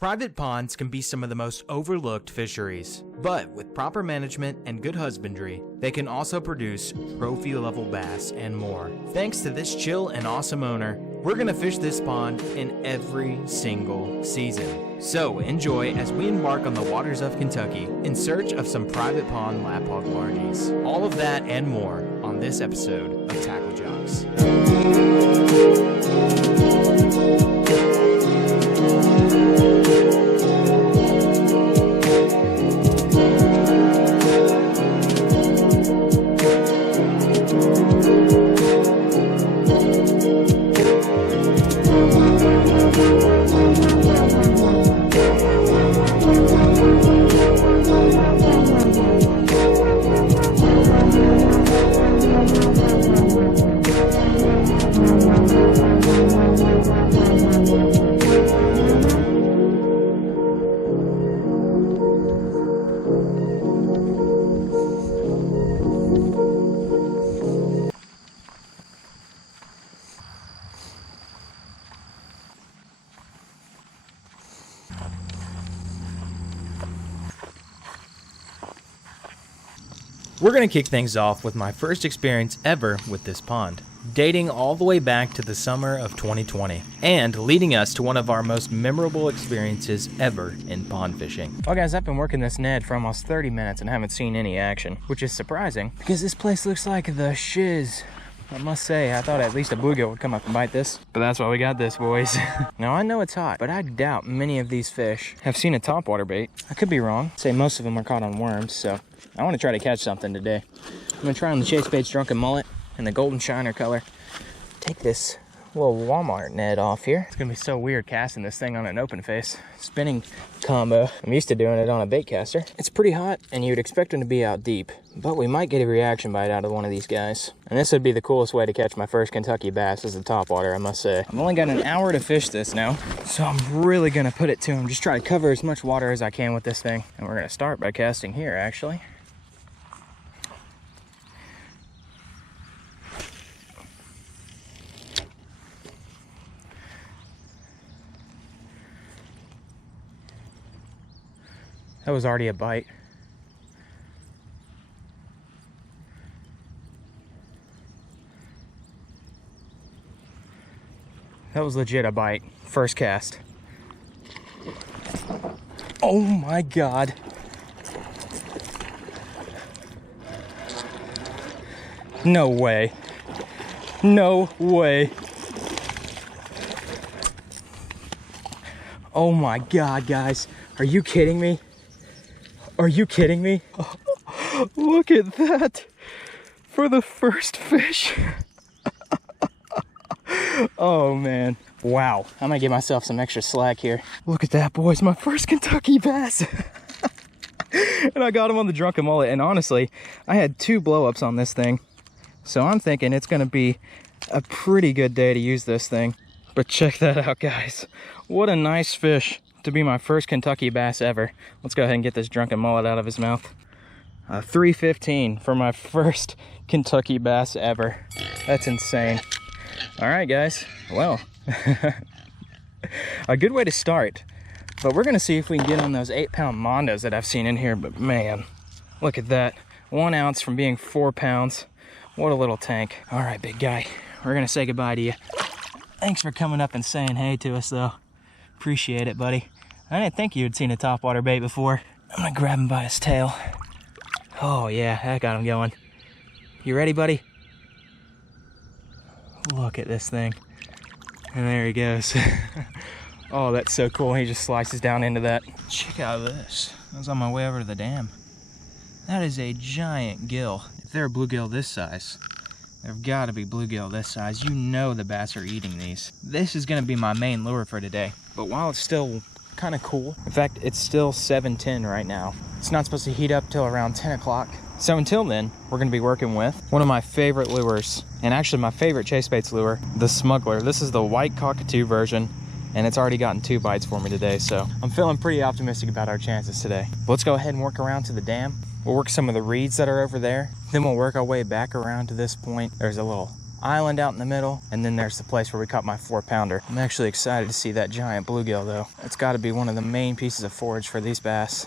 Private ponds can be some of the most overlooked fisheries, but with proper management and good husbandry, they can also produce trophy-level bass and more. Thanks to this chill and awesome owner, we're gonna fish this pond in every single season. So enjoy as we embark on the waters of Kentucky in search of some private pond laphog largies. All of that and more on this episode of TackleJox. We're going to kick things off with my first experience ever with this pond, dating all the way back to the summer of 2020, and leading us to one of our most memorable experiences ever in pond fishing. Well guys, I've been working this Ned for almost 30 minutes and haven't seen any action, which is surprising because this place looks like the shiz. I must say, I thought at least a bluegill would come up and bite this, but that's why we got this, boys. Now I know it's hot, but I doubt many of these fish have seen a topwater bait. I could be wrong. I'd say most of them are caught on worms, so I want to try to catch something today. I'm gonna try on the Chase Baits Drunken Mullet in the golden shiner color. Take this little Walmart Ned off here. It's gonna be so weird casting this thing on an open face spinning combo. I'm used to doing it on a bait caster. It's pretty hot and you'd expect them to be out deep, but we might get a reaction bite out of one of these guys. And this would be the coolest way to catch my first Kentucky bass as a topwater, I must say. I've only got an hour to fish this now, so I'm really gonna put it to him. Just try to cover as much water as I can with this thing. And we're gonna start by casting here, actually. That was already a bite. That was legit a bite. First cast. Oh my God. No way. No way. Oh my God, guys. Are you kidding me? Are you kidding me? Oh, look at that for the first fish. Oh man, wow. I'm gonna give myself some extra slack here. Look at that, boys, my first Kentucky bass. And I got him on the Drunken Mullet, and honestly, I had 2 blow-ups on this thing. So I'm thinking it's gonna be a pretty good day to use this thing. But check that out, guys. What a nice fish to be my first Kentucky bass ever. Let's go ahead and get this Drunken Mullet out of his mouth. 315 for my first Kentucky bass ever. That's insane. All right, guys. Well, a good way to start. But we're gonna see if we can get on those 8-pound mondos that I've seen in here. But man, look at that. 1 ounce from being 4 pounds. What a little tank. All right, big guy. We're gonna say goodbye to you. Thanks for coming up and saying hey to us, though. Appreciate it, buddy. I didn't think you had seen a topwater bait before. I'm gonna grab him by his tail. Oh yeah, that got him going. You ready, buddy? Look at this thing. And there he goes. Oh, that's so cool. He just slices down into that. Check out this. I was on my way over to the dam. That is a giant gill. If they're a bluegill this size, there've got to be bluegill this size. You know the bass are eating these. This is going to be my main lure for today. But while it's still kind of cool, in fact, it's still 7:10 right now. It's not supposed to heat up till around 10 o'clock. So until then, we're going to be working with one of my favorite lures, and actually my favorite Chase Baits lure, the Smuggler. This is the white cockatoo version, and it's already gotten 2 bites for me today. So I'm feeling pretty optimistic about our chances today. But let's go ahead and work around to the dam. We'll work some of the reeds that are over there. Then we'll work our way back around to this point. There's a little island out in the middle, and then there's the place where we caught my 4-pounder. I'm actually excited to see that giant bluegill though. It's got to be one of the main pieces of forage for these bass.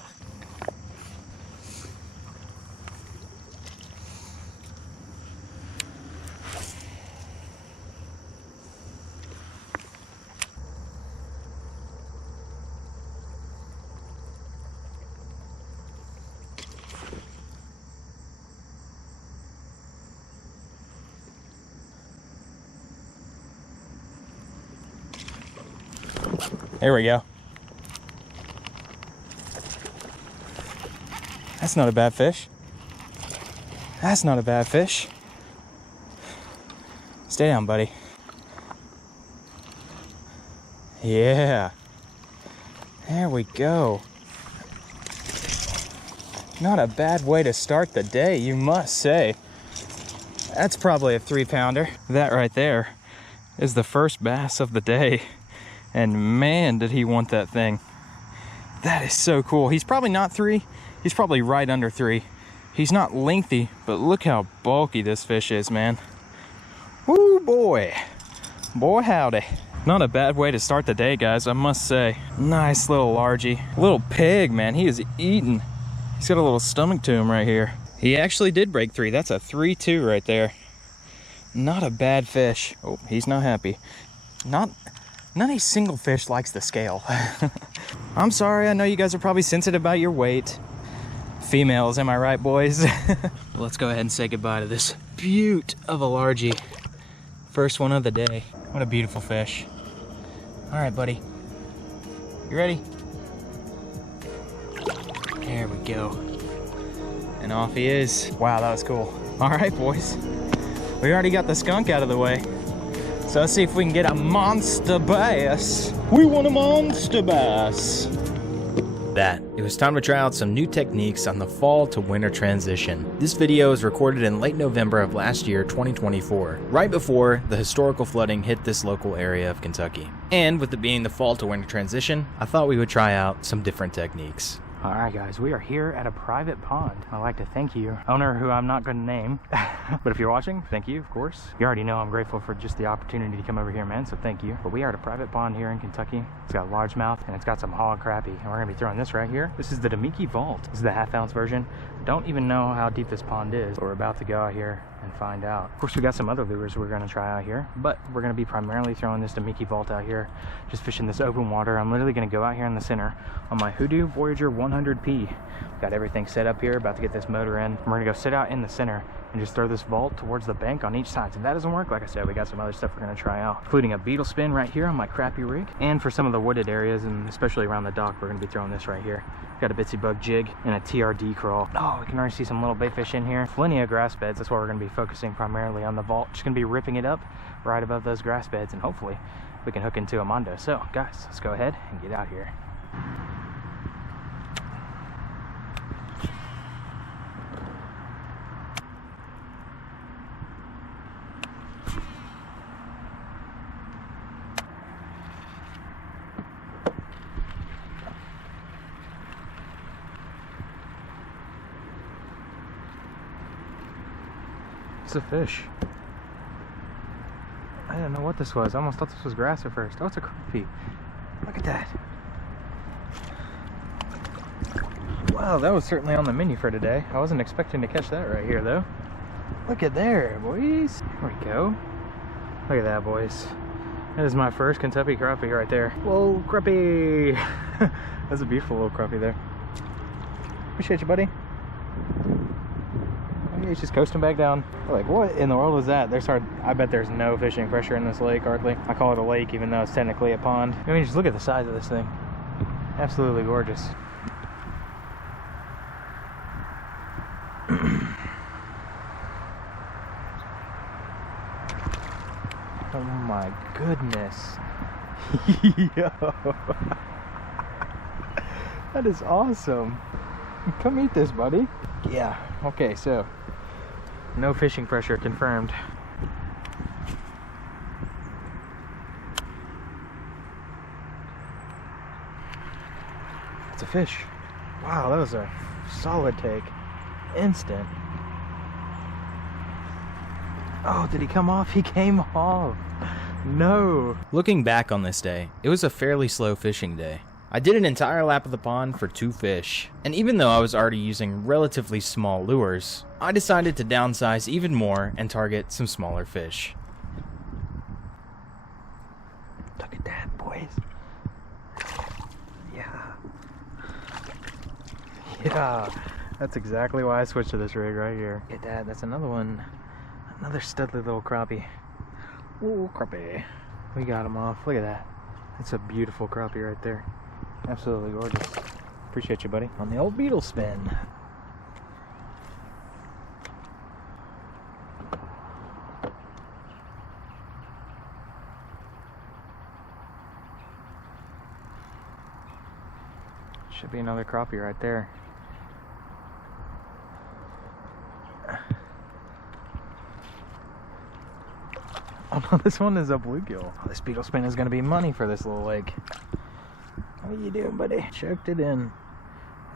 There we go. That's not a bad fish. That's not a bad fish. Stay down, buddy. Yeah. There we go. Not a bad way to start the day, you must say. That's probably a 3-pounder. That right there is the first bass of the day. And man, did he want that thing. That is so cool. He's probably not 3. He's probably right under 3. He's not lengthy, but look how bulky this fish is, man. Woo, boy. Boy, howdy. Not a bad way to start the day, guys, I must say. Nice little largie. Little pig, man. He is eating. He's got a little stomach to him right here. He actually did break 3. That's a 3-2 right there. Not a bad fish. Oh, he's not happy. Not a single fish likes the scale. I'm sorry, I know you guys are probably sensitive about your weight. Females, am I right, boys? Let's go ahead and say goodbye to this beaut of a largie. First one of the day. What a beautiful fish. All right, buddy. You ready? There we go. And off he is. Wow, that was cool. All right, boys. We already got the skunk out of the way. So let's see if we can get a monster bass. We want a monster bass. It was time to try out some new techniques on the fall to winter transition. This video is recorded in late November of last year, 2024, right before the historical flooding hit this local area of Kentucky. And with it being the fall to winter transition, I thought we would try out some different techniques. All right, guys, we are here at a private pond. I'd like to thank you, owner who I'm not going to name, but if you're watching, thank you, of course. You already know I'm grateful for just the opportunity to come over here, man, so thank you. But we are at a private pond here in Kentucky. It's got largemouth, and it's got some hog crappie, and we're going to be throwing this right here. This is the Demiki Vault. This is the half-ounce version. Don't even know how deep this pond is, but we're about to go out here and find out. Of course, we got some other lures we're going to try out here, but we're going to be primarily throwing this Demiki Vault out here, just fishing this open water. I'm literally going to go out here in the center on my Hoodoo Voyager 100P. Got everything set up here, about to get this motor in. We're going to go sit out in the center and just throw this vault towards the bank on each side. So if that doesn't work, like I said, we got some other stuff we're going to try out, including a beetle spin right here on my crappie rig. And for some of the wooded areas, and especially around the dock, we're going to be throwing this right here. Got a bitsy bug jig and a TRD crawl. Oh, we can already see some little bait fish in here. Plenty of grass beds. That's why we're going to be focusing primarily on the vault. Just going to be ripping it up right above those grass beds, and hopefully we can hook into a mondo. So guys, let's go ahead and get out here. It's a fish. I didn't know what this was. I almost thought this was grass at first. Oh, it's a crappie. Look at that. Wow, that was certainly on the menu for today. I wasn't expecting to catch that right here, though. Look at there, boys. There we go. Look at that, boys. That is my first Kentucky crappie right there. Whoa, crappie. That's a beautiful little crappie there. Appreciate you, buddy. He's just coasting back down. We're like, what in the world was that? I bet there's no fishing pressure in this lake, hardly. I call it a lake, even though it's technically a pond. I mean, just look at the size of this thing. Absolutely gorgeous. Oh my goodness. Yo. That is awesome. Come eat this, buddy. Yeah, okay, so no fishing pressure confirmed. It's a fish. Wow, that was a solid take. Instant. Oh, did he come off? He came off. No. Looking back on this day, it was a fairly slow fishing day. I did an entire lap of the pond for 2 fish, and even though I was already using relatively small lures, I decided to downsize even more and target some smaller fish. Look at that, boys. Yeah, that's exactly why I switched to this rig right here. Look at that, that's another one. Another studly little crappie. Ooh, crappie. We got him off. Look at that. That's a beautiful crappie right there. Absolutely gorgeous. Appreciate you, buddy. On the old beetle spin. Should be another crappie right there. Oh no, this one is a bluegill. Oh, this beetle spin is going to be money for this little lake. What are you doing, buddy? Choked it in.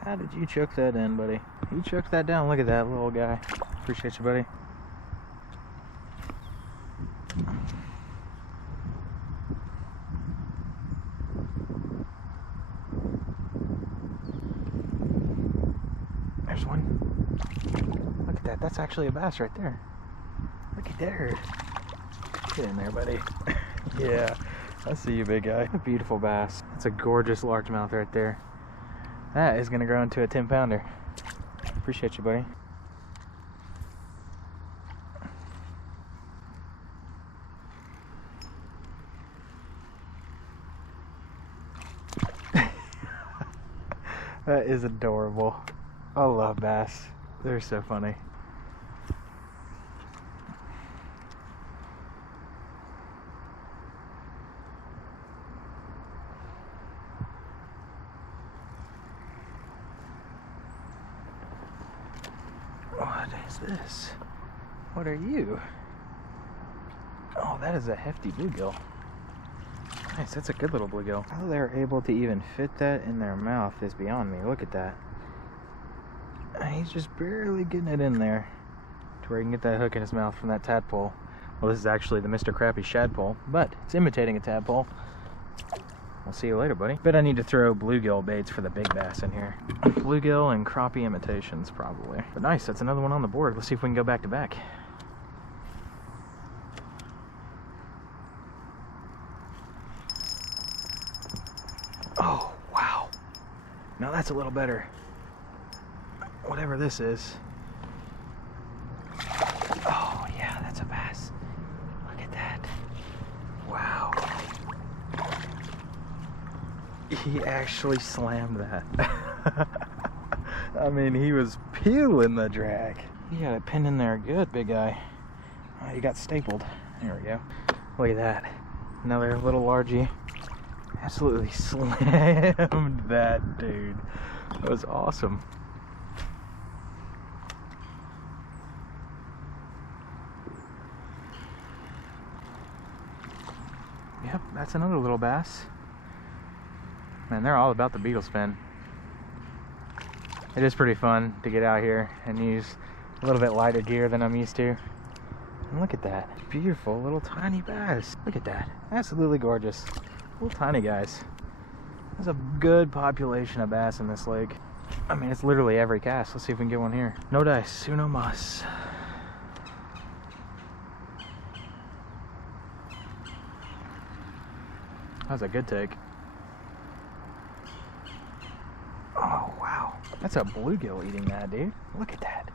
How did you choke that in, buddy? You choked that down. Look at that little guy. Appreciate you, buddy. There's one. Look at that. That's actually a bass right there. Look at there. Get in there, buddy. Yeah, I see you, big guy. A beautiful bass. That's a gorgeous largemouth right there. That is going to grow into a 10-pounder. Appreciate you, buddy. That is adorable. I love bass. They're so funny. What is this? What are you? Oh, that is a hefty bluegill. Nice, that's a good little bluegill. How they're able to even fit that in their mouth is beyond me. Look at that. He's just barely getting it in there to where he can get that hook in his mouth from that tadpole. Well, this is actually the Mr. Crappie shadpole, but it's imitating a tadpole. We'll see you later, buddy. Bet I need to throw bluegill baits for the big bass in here. Bluegill and crappie imitations, probably. But nice, that's another one on the board. Let's see if we can go back to back. Oh, wow. Now that's a little better. Whatever this is. Oh, yeah, that's a bass. Look at that. Wow. He actually slammed that. I mean, he was peeling the drag. You got it pinned in there good, big guy. Oh, you got stapled. There we go. Look at that. Another little largie. Absolutely slammed that dude. That was awesome. Yep, that's another little bass. Man, they're all about the beetle spin. It is pretty fun to get out here and use a little bit lighter gear than I'm used to. And look at that. Beautiful little tiny bass. Look at that. Absolutely gorgeous. Little tiny guys. There's a good population of bass in this lake. I mean, it's literally every cast. Let's see if we can get one here. No dice, uno mas. That was a good take. Oh, wow. That's a bluegill eating that, dude. Look at that.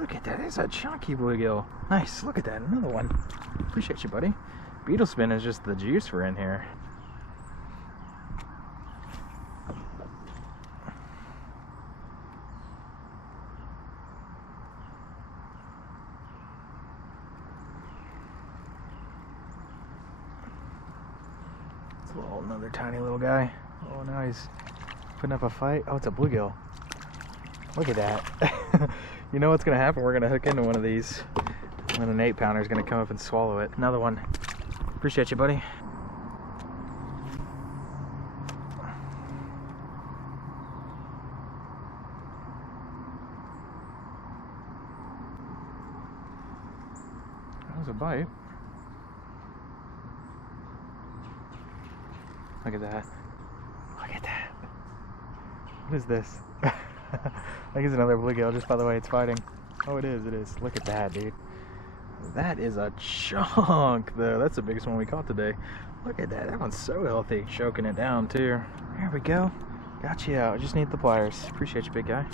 Look at that. It's a chunky bluegill. Nice. Look at that. Another one. Appreciate you, buddy. Beetle spin is just the juice we're in here. Another tiny little guy. Oh, now he's putting up a fight. Oh, it's a bluegill. Look at that. You know what's going to happen? We're going to hook into one of these, and then an 8-pounder is going to come up and swallow it. Another one. Appreciate you, buddy. That was a bite. Look at that. Look at that. What is this? I think it's another bluegill, just by the way it's fighting. Oh, it is, it is. Look at that, dude. That is a chunk, though. That's the biggest one we caught today. Look at that. That one's so healthy. Choking it down, too. There we go. Got you out. Just need the pliers. Appreciate you, big guy.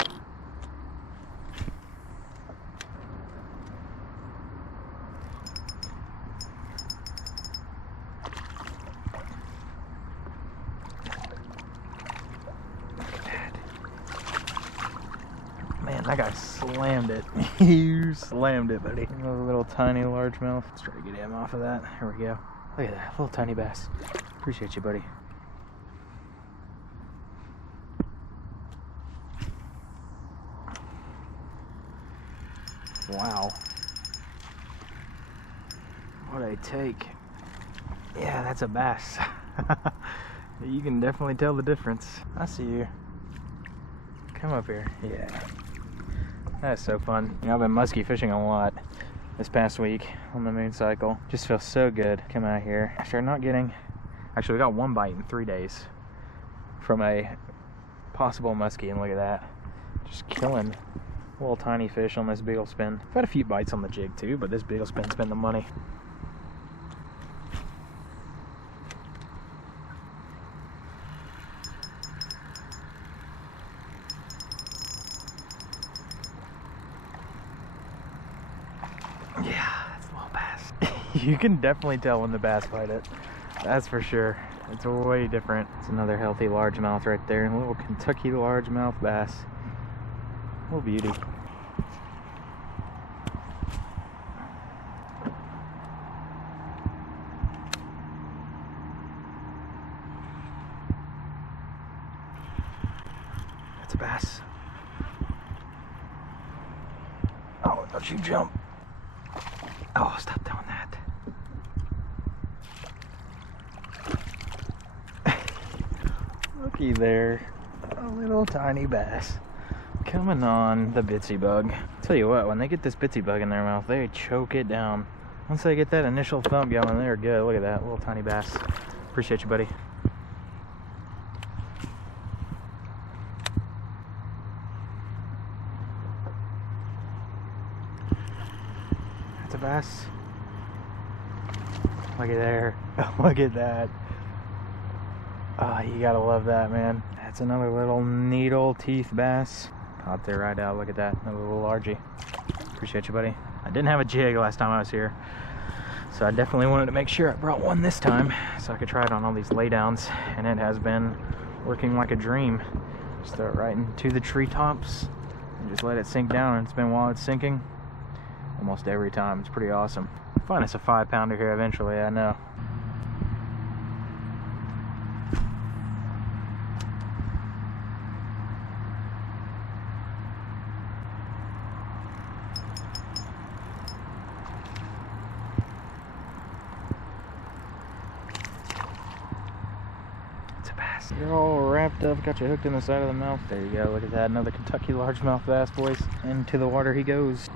Man, that guy slammed it. You slammed it, buddy. Another little tiny largemouth. Let's try to get him off of that. Here we go. Look at that, little tiny bass. Appreciate you, buddy. Wow. What a take. Yeah, that's a bass. You can definitely tell the difference. I see you. Come up here. Yeah. That's so fun. You know, I've been muskie fishing a lot this past week on the moon cycle. Just feels so good come out here after not getting, actually we got one bite in 3 days from a possible muskie, and look at that, just killing little tiny fish on this beagle spin. I've had a few bites on the jig too, but this beagle spin's been the money. Yeah, that's a little bass. You can definitely tell when the bass bite it. That's for sure. It's way different. It's another healthy largemouth right there. A little Kentucky largemouth bass. Little beauty. That's a bass. Oh, don't you jump. Oh, stop doing that. Looky there. A little tiny bass. Coming on the bitsy bug. Tell you what, when they get this bitsy bug in their mouth, they choke it down. Once they get that initial thump going, they're good. Look at that, little tiny bass. Appreciate you, buddy. That's a bass. Look at there. Look at that. Oh, you gotta love that, man. That's another little needle teeth bass. Caught there right out. Look at that. Another little largie. Appreciate you, buddy. I didn't have a jig last time I was here, so I definitely wanted to make sure I brought one this time so I could try it on all these laydowns, and it has been working like a dream. Just throw it right into the treetops and just let it sink down, and it's been while it's sinking almost every time. It's pretty awesome. Find us a 5-pounder here eventually, I know. You're all wrapped up, got you hooked in the side of the mouth. There you go, look at that, another Kentucky largemouth bass, boys. Into the water he goes.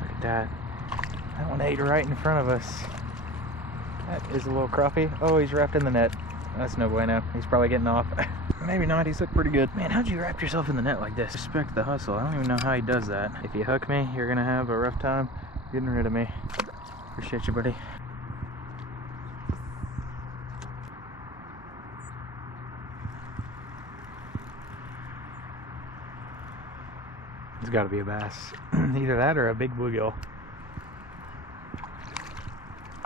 Look at that. That one ate right in front of us. That is a little crappie. Oh, he's wrapped in the net. That's no bueno. He's probably getting off. Maybe not, he's looked pretty good. Man, how'd you wrap yourself in the net like this? Respect the hustle. I don't even know how he does that. If you hook me, you're gonna have a rough time getting rid of me. Appreciate you, buddy. It's gotta be a bass. Either that or a big bluegill.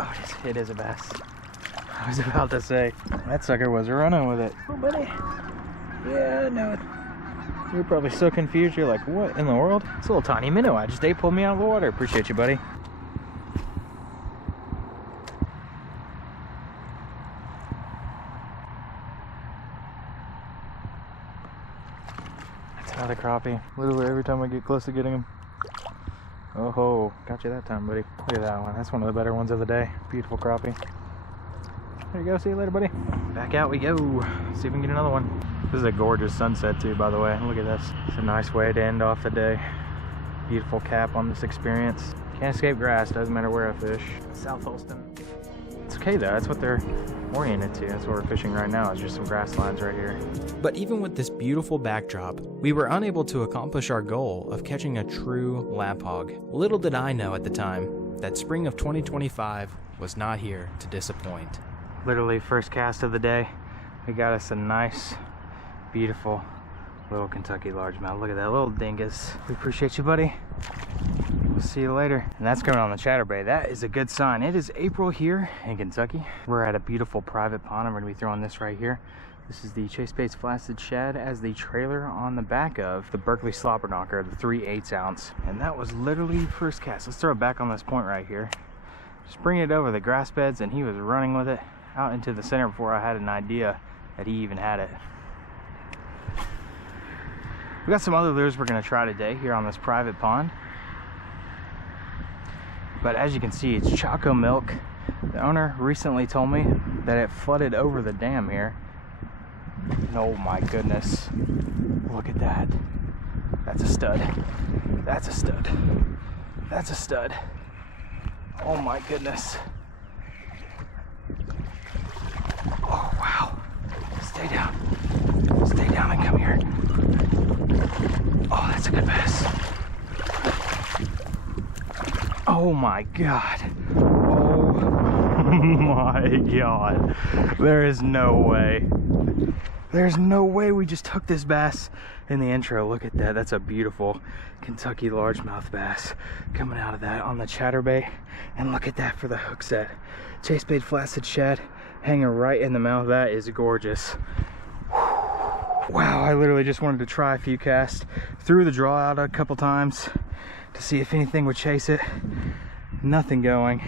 Oh, it is a bass. I was about to say, that sucker was running with it. Oh, buddy. Yeah, I know it. You're probably so confused. You're like, what in the world? It's a little tiny minnow. I just ate, pulled me out of the water. Appreciate you, buddy. That's another crappie. Literally every time I get close to getting him. Oh ho, got you that time, buddy. Look at that one. That's one of the better ones of the day. Beautiful crappie. There you go. See you later, buddy. Back out we go. See if we can get another one. This is a gorgeous sunset too, by the way. Look at this. It's a nice way to end off the day. Beautiful cap on this experience. Can't escape grass, doesn't matter where I fish. South Holston. It's okay though, that's what they're oriented to. That's what we're fishing right now, is just some grass lines right here. But even with this beautiful backdrop, we were unable to accomplish our goal of catching a true lap hog. Little did I know at the time that spring of 2025 was not here to disappoint. Literally first cast of the day, we got us a nice, beautiful little Kentucky largemouth. Look at that little dingus. We appreciate you, buddy. We'll see you later. And that's coming on the chatterbait. That is a good sign. It is April here in Kentucky. We're at a beautiful private pond. I'm going to be throwing this right here. This is the Chase Baits Flaccid Shad as the trailer on the back of the Berkeley Slopper Knocker, the 3/8 ounce. And that was literally first cast. Let's throw it back on this point right here. Just bring it over the grass beds, and he was running with it out into the center before I had an idea that he even had it. We got some other lures we're going to try today here on this private pond. But as you can see, it's Choco milk. The owner recently told me that it flooded over the dam here. And oh my goodness. Look at that. That's a stud. That's a stud. That's a stud. Oh my goodness. Oh wow. Stay down. Stay down and come here. Oh, that's a good bass. Oh my god. Oh my god. There is no way. There's no way we just took this bass in the intro. Look at that. That's a beautiful Kentucky largemouth bass coming out of that on the chatterbait. And look at that for the hook set. Chase Bait Flaccid Shad hanging right in the mouth. That is gorgeous. Wow, I literally just wanted to try a few casts. Threw the draw out a couple times to see if anything would chase it. Nothing going.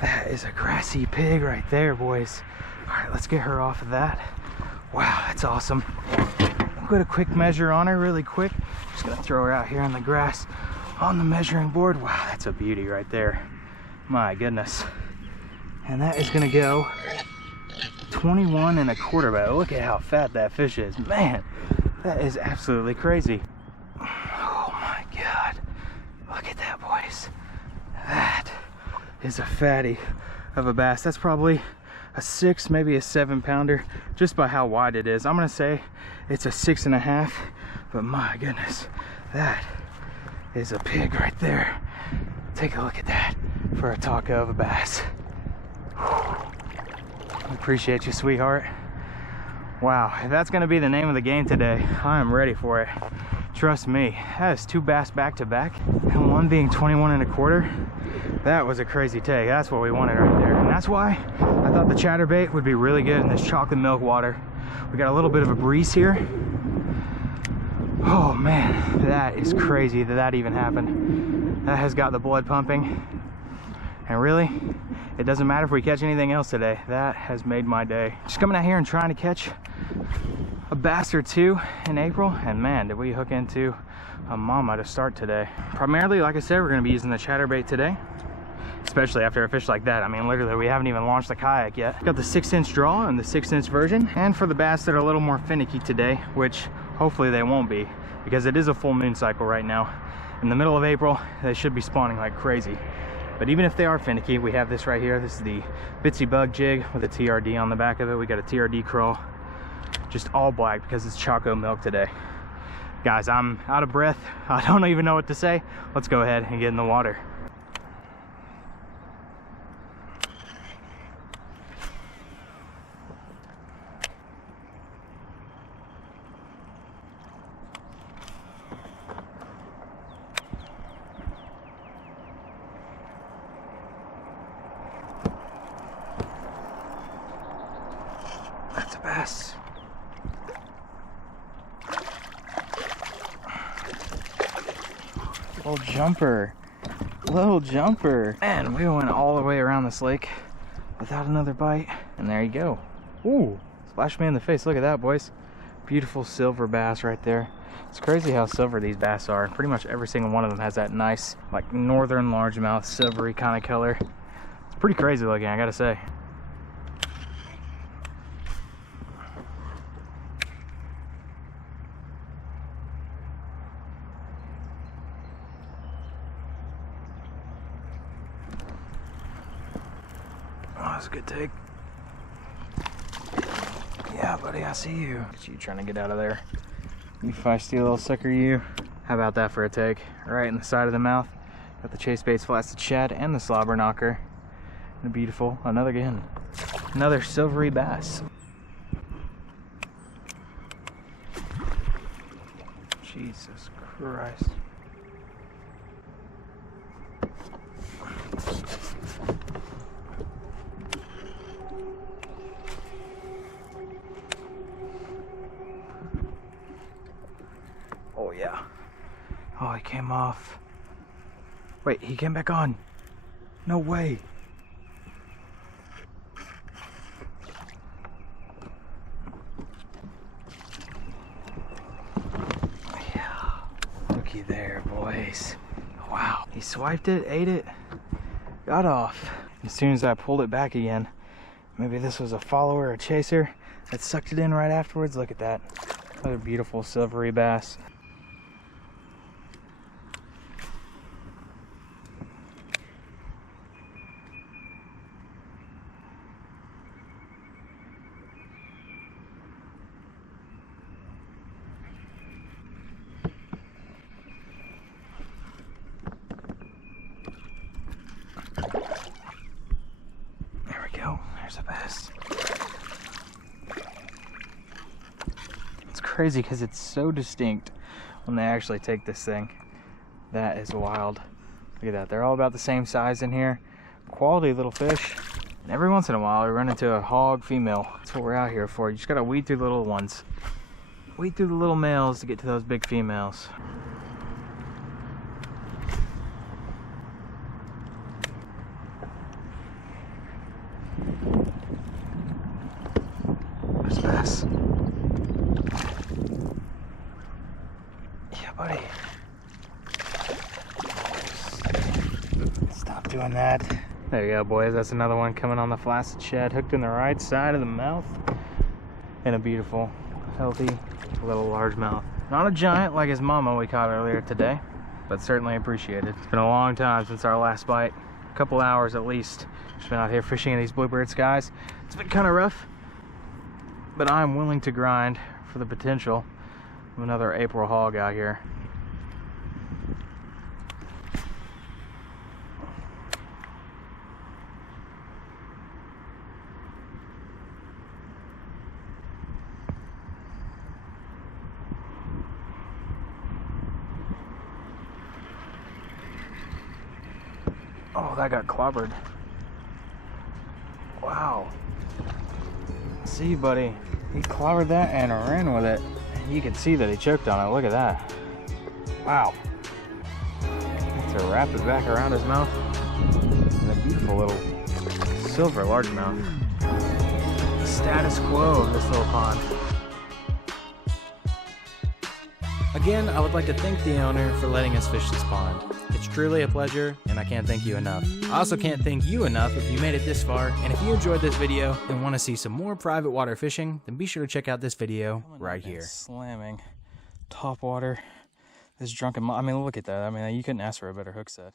That is a grassy pig right there, boys. All right, let's get her off of that. Wow, that's awesome. I'll put a quick measure on her really quick. Just gonna throw her out here on the grass on the measuring board. Wow, that's a beauty right there. My goodness. And that is gonna go 21 1/4 pounds. Look at how fat that fish is. Man, that is absolutely crazy. Oh my god. Look at that, boys. That is a fatty of a bass. That's probably a 6, maybe a 7 pounder, just by how wide it is. I'm gonna say it's a 6 1/2, but my goodness, that is a pig right there. Take a look at that for a taco of a bass. Appreciate you, sweetheart. Wow, if that's gonna be the name of the game today, I am ready for it. Trust me, that is 2 bass back to back, and one being 21 1/4. That was a crazy take. That's what we wanted right there. And that's why I thought the chatterbait would be really good in this chocolate milk water. We got a little bit of a breeze here. Oh man, that is crazy that that even happened. That has got the blood pumping. And really, it doesn't matter if we catch anything else today. That has made my day. Just coming out here and trying to catch a bass or two in April, and man, did we hook into a mama to start today. Primarily, like I said, we're gonna be using the chatterbait today, especially after a fish like that. I mean, literally, we haven't even launched the kayak yet. Got the 6-inch draw and the 6-inch version. And for the bass that are a little more finicky today, which hopefully they won't be, because it is a full moon cycle right now. In the middle of April, they should be spawning like crazy. But even if they are finicky, we have this right here. This is the Bitsy Bug jig with a TRD on the back of it. We got a TRD crawl, just all black because it's Choco milk today. Guys, I'm out of breath. I don't even know what to say. Let's go ahead and get in the water. That's a bass. Little jumper. Little jumper. Man, we went all the way around this lake without another bite. And there you go. Ooh, splashed me in the face. Look at that, boys. Beautiful silver bass right there. It's crazy how silver these bass are. Pretty much every single one of them has that nice, like, northern largemouth, silvery kind of color. It's pretty crazy looking, I gotta say. was a good take. Yeah, buddy, I see you. Look at you trying to get out of there. You feisty little sucker, you. How about that for a take? Right in the side of the mouth. Got the chase baits, flaccid shad, and the slobber knocker. And beautiful. Another silvery bass. Jesus Christ. Oh yeah. Oh, he came off. Wait, he came back on. No way. Yeah. Looky there, boys. Wow. He swiped it, ate it, got off. As soon as I pulled it back again, maybe this was a follower or a chaser that sucked it in right afterwards. Look at that. Another beautiful silvery bass. There we go. There's a bass. It's crazy because it's so distinct when they actually take this thing. That is wild. Look at that. They're all about the same size in here. Quality little fish. And every once in a while we run into a hog female. That's what we're out here for. You just gotta weed through the little ones. Weed through the little males to get to those big females. There's a bass. Yeah, buddy. Stop doing that. There you go, boys. That's another one coming on the flaccid shad, hooked in the right side of the mouth. And a beautiful, healthy little largemouth. Not a giant like his mama we caught earlier today, but certainly appreciated. It's been a long time since our last bite. A couple hours at least. Just been out here fishing in these bluebird skies. It's been kind of rough, but I'm willing to grind for the potential of another April hog out here. Oh, that got clobbered. Wow. See, buddy, he clobbered that and ran with it. You can see that he choked on it. Look at that. Wow. To wrap it back around his mouth. And a beautiful little silver largemouth. Status quo of this little pond. Again, I would like to thank the owner for letting us fish this pond. It's truly a pleasure, and I can't thank you enough. I also can't thank you enough if you made it this far, and if you enjoyed this video and want to see some more private water fishing, then be sure to check out this video right here. Slamming top water. This drunken, I mean, look at that. I mean, you couldn't ask for a better hook set.